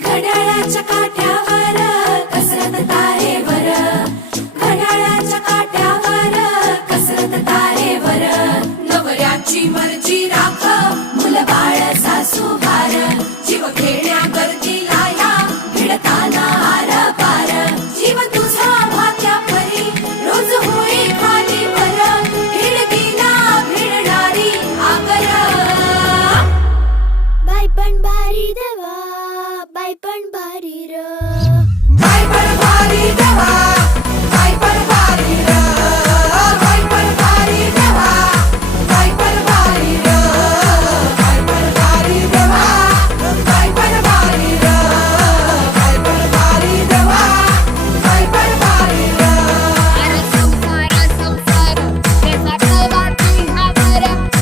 घड्याळाच्या काट्यावर कसरत तारेवर, घड्याळाच्या काट्यावर कसरत तारेवर. नवऱ्याची मर्जी राख, मुलबाळ सासू भार, जीव घेण्या गर्दीला या भिडताना आर पार. जीव तुझा भात्या परी रोज होई खाली वर, भिडकीला भिडणारी आकर. बाई पण भारी देवा, बाई पण